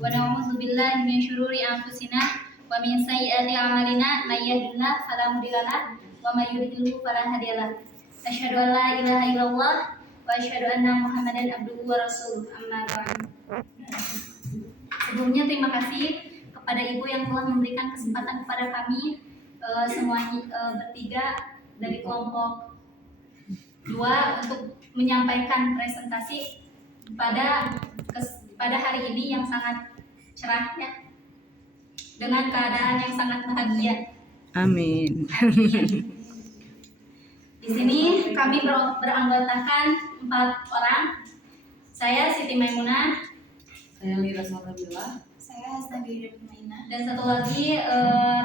ونعوذ بالله من شرور أنفسنا ومن سيئات أعمالنا من يهده الله فلا مضل له ومن يضلل فلا هادي له أشهد أن لا إله إلا الله وأشهد أن محمدا عبده ورسوله أما بعد. Sebelumnya terima kasih kepada Ibu yang telah memberikan kesempatan kepada kami semuanya bertiga dari kelompok 2 untuk menyampaikan presentasi pada hari ini yang sangat cerah ya, dengan keadaan yang sangat bahagia. Amin. Di sini kami beranggotakan 4 orang. Saya Siti Maimunah, saya Lira Salsabila, saya Hasnabila Maina, dan satu lagi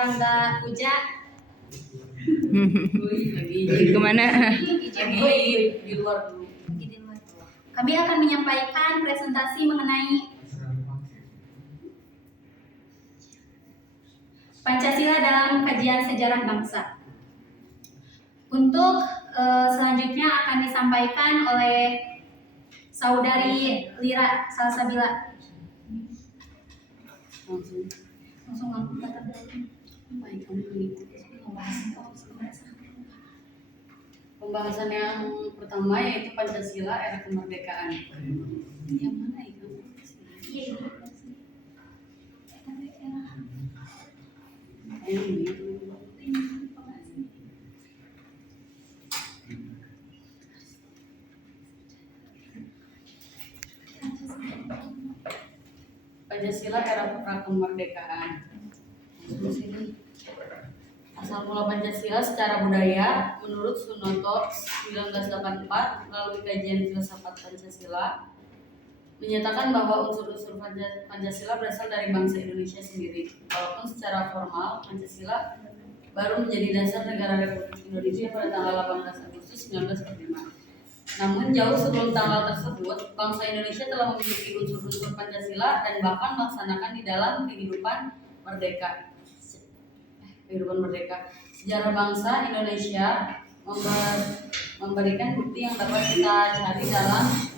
Rangga Puja. Kemana? lagi di luar dulu. Kami akan menyampaikan presentasi mengenai Pancasila dalam kajian sejarah bangsa. Untuk selanjutnya akan disampaikan oleh Saudari Lira Salsabila. Langsung aku kata dulu. Baik, kami mengikuti pembahasan yang pertama yaitu Pancasila era kemerdekaan. Yang mana itu? Ini. Pancasila era prakemerdekaan. Asal mula Pancasila secara budaya menurut Sunoto 1984 melalui kajian filsafat Pancasila menyatakan bahwa unsur-unsur Pancasila berasal dari bangsa Indonesia sendiri. Walaupun secara formal Pancasila baru menjadi dasar negara Republik Indonesia pada tanggal 18 Agustus 1945. Namun jauh sebelum tanggal tersebut, bangsa Indonesia telah memiliki unsur-unsur Pancasila dan bahkan melaksanakan di dalam kehidupan merdeka. Sejarah bangsa Indonesia memberikan bukti yang dapat kita cari dalam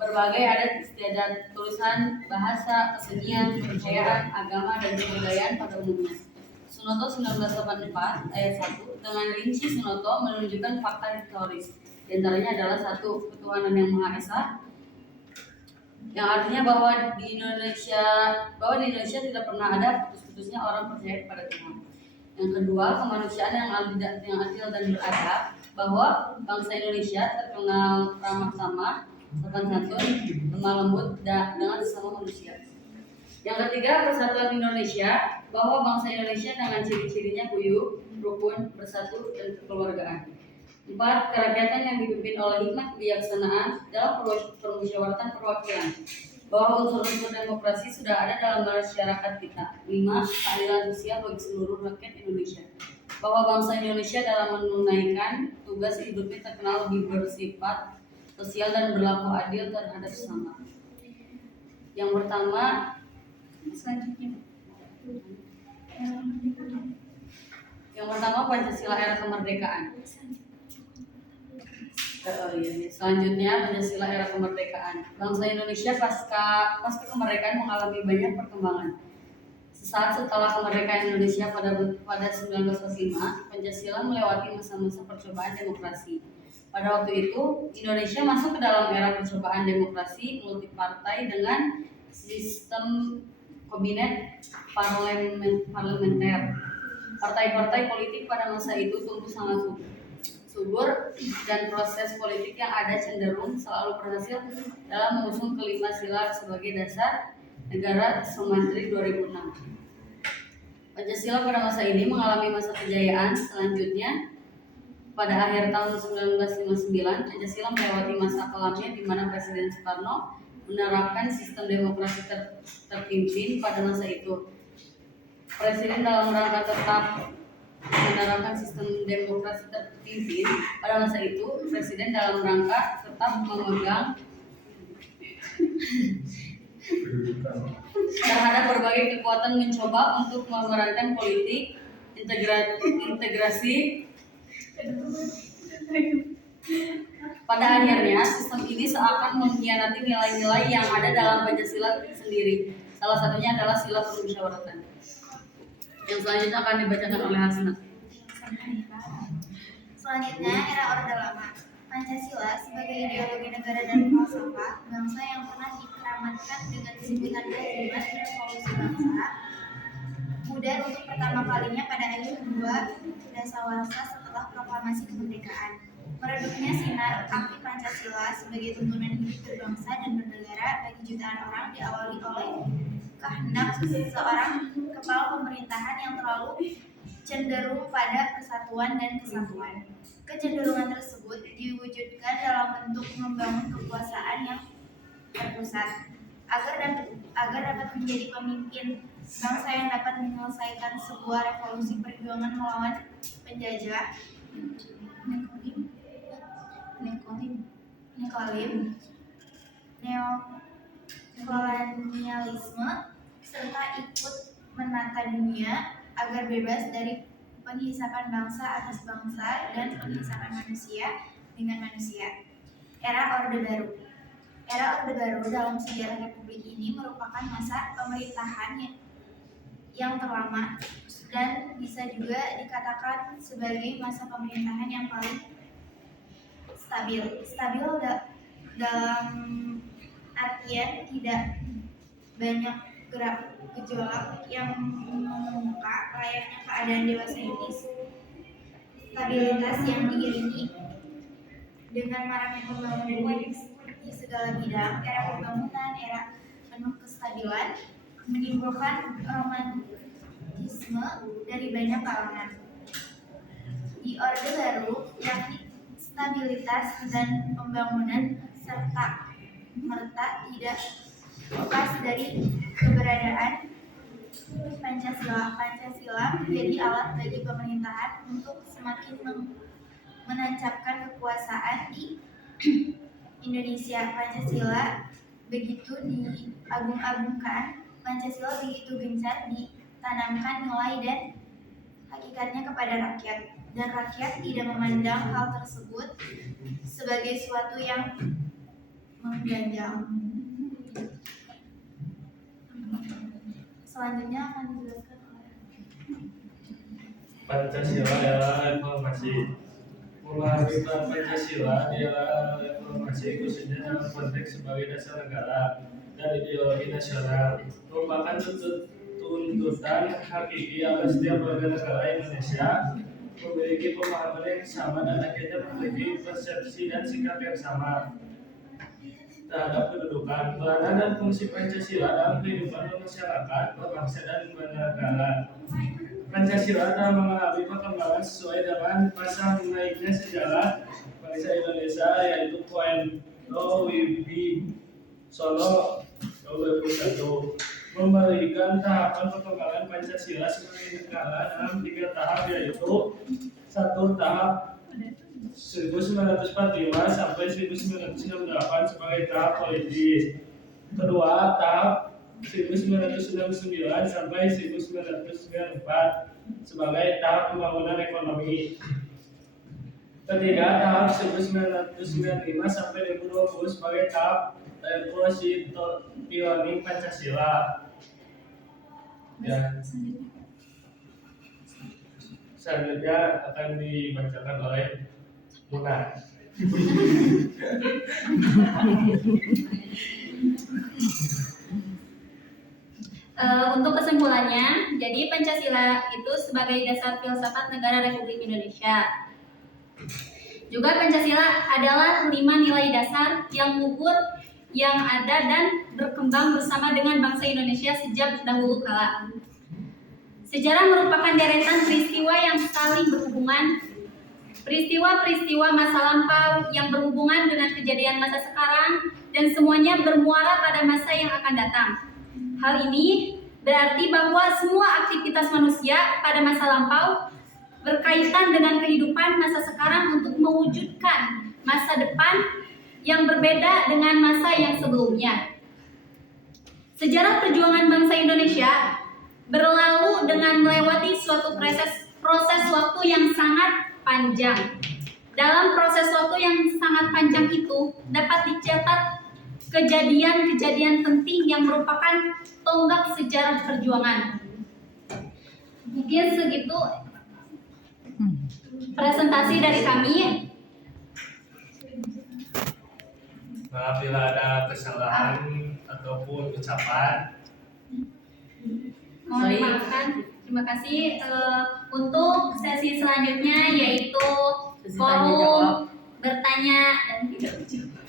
berbagai adat istiadat, tulisan, bahasa, kesenian, kepercayaan, agama, dan kebudayaan pada umumnya. Sunoto 1984 ayat 1 dengan rinci Sunoto menunjukkan fakta historis. Di antaranya adalah 1. Ketuhanan yang Maha Esa, yang artinya bahwa di Indonesia tidak pernah ada putus-putusnya orang percaya kepada Tuhan. Yang kedua, kemanusiaan yang adil dan beradab, bahwa bangsa Indonesia terkenal ramah tamah, sopan santun, lemah lembut dengan sesama manusia. Yang ketiga, persatuan Indonesia, bahwa bangsa Indonesia dengan ciri-cirinya guyup, rukun, bersatu, dan kekeluargaan. 4. Kerakyatan yang dipimpin oleh hikmat kebijaksanaan dalam permusyawaratan perwakilan, bahwa unsur-unsur demokrasi sudah ada dalam masyarakat kita. 5. Keadilan sosial bagi seluruh rakyat Indonesia, bahwa bangsa Indonesia dalam menunaikan tugas hidupnya terkenal lebih bersifat sosial dan berlaku adil terhadap sesama. Yang pertama, Pancasila era kemerdekaan. Selanjutnya, Pancasila era kemerdekaan. Bangsa Indonesia pasca kemerdekaan mengalami banyak perkembangan. Sesaat setelah kemerdekaan Indonesia pada 1945, Pancasila melewati masa-masa percobaan demokrasi. Pada waktu itu, Indonesia masuk ke dalam era percobaan demokrasi multipartai dengan sistem kabinet parlementer. Partai-partai politik pada masa itu tumbuh sangat subur dan proses politik yang ada cenderung selalu berhasil dalam mengusung kelima sila sebagai dasar negara Sumantri 2006. Pancasila pada masa ini mengalami masa kejayaan. Selanjutnya, pada akhir tahun 1959, Pancasila melewati masa kelamnya di mana Presiden Soekarno menerapkan sistem demokrasi terpimpin pada masa itu. Presiden dalam rangka tetap menerapkan sistem demokrasi terpimpin pada masa itu, Presiden dalam rangka tetap memegang terhadap berbagai kekuatan mencoba untuk memerankan politik integrasi Pada akhirnya, sistem ini seakan mengkhianati nilai-nilai yang ada dalam Pancasila sendiri. Salah satunya adalah sila permusyawaratan. Yang selanjutnya akan dibacakan oleh Hasna. Selanjutnya, era Orde Lama. Pancasila sebagai ideologi negara dan falsafah bangsa yang pernah dikeramatkan dengan sebutan azimat revolusi bangsa, pudar untuk pertama kalinya pada akhir 2 Dasawarsa setelah proklamasi kemerdekaan. Meredupnya sinar api Pancasila sebagai tuntunan hidup berbangsa dan bernegara bagi jutaan orang diawali oleh kehendak seorang kepala pemerintahan yang terlalu cenderung pada persatuan dan kesatuan. Kecenderungan tersebut diwujudkan dalam bentuk membangun kekuasaan yang terpusat agar dapat menjadi pemimpin bangsa yang dapat menyelesaikan sebuah revolusi perjuangan melawan penjajah neokolonialisme serta ikut menata dunia agar bebas dari penghisapan bangsa atas bangsa dan penghisapan manusia dengan manusia. Era Orde Baru. Era Orde Baru dalam sejarah Republik ini merupakan masa pemerintahan yang terlama dan bisa juga dikatakan sebagai masa pemerintahan yang paling stabil. Stabil dalam artian tidak banyak gejolak yang mengemuka layaknya keadaan dewasa ini. Stabilitas yang diiringi dengan maraknya pembangunan di segala bidang, era pembangunan, era penuh kestabilan, menimbulkan romantisme dari banyak kalangan. Di Orde Baru, yakni stabilitas dan pembangunan serta merta tidak lepas dari keberadaan Pancasila. Pancasila menjadi alat bagi pemerintahan untuk semakin menancapkan kekuasaan di Indonesia. Pancasila begitu diagung-agungkan, Pancasila begitu gencar ditanamkan nilai dan hakikatnya kepada rakyat, dan rakyat tidak memandang hal tersebut sebagai suatu yang mengganjal. Selanjutnya akan dijelaskan oleh Pancasila adalah reformasi. Memahami Pancasila adalah reformasi khususnya dalam konteks sebagai dasar negara dan ideologi nasional, merupakan tuntutan hakiki agar setiap warga negara Indonesia memiliki pemahaman yang sama dan akhirnya memiliki persepsi dan sikap yang sama terhadap kedudukan, peranan dan fungsi Pancasila dalam kehidupan masyarakat, berbangsa dan bernegara. Pancasila telah mengalami perkembangan sesuai dengan masa naiknya sejarah bangsa Indonesia, yaitu Poento Wibisono 2021 memberikan tahapan perkembangan Pancasila sebagai negara dalam 3 tahap, yaitu 1. Tahap 1945 sampai 1968 sebagai tahap politis. 2. Tahap 1999 sampai 1994 sebagai tahap pembangunan ekonomi. 3. Tahap 1995 sampai 2020 sebagai tahap repositioning Pancasila. Ya. Selanjutnya akan dibacakan oleh Muna. Untuk kesimpulannya, jadi Pancasila itu sebagai dasar filsafat negara Republik Indonesia. Juga Pancasila adalah 5 nilai dasar yang luhur yang ada dan berkembang bersama dengan bangsa Indonesia sejak dahulu kala. Sejarah merupakan deretan peristiwa yang saling berhubungan, peristiwa-peristiwa masa lampau yang berhubungan dengan kejadian masa sekarang, dan semuanya bermuara pada masa yang akan datang. Hal ini berarti bahwa semua aktivitas manusia pada masa lampau berkaitan dengan kehidupan masa sekarang untuk mewujudkan masa depan yang berbeda dengan masa yang sebelumnya. Sejarah perjuangan bangsa Indonesia berlalu dengan melewati suatu proses waktu yang sangat panjang. dalam proses waktu yang sangat panjang itu dapat dicatat kejadian-kejadian penting yang merupakan tonggak sejarah perjuangan. Mungkin segitu presentasi dari kami. Bila ada kesalahan ataupun ucapan, Mohon dimaafkan. Terima kasih. Untuk sesi selanjutnya yaitu Sesi tanya forum jawab. bertanya dan tidak menjawab.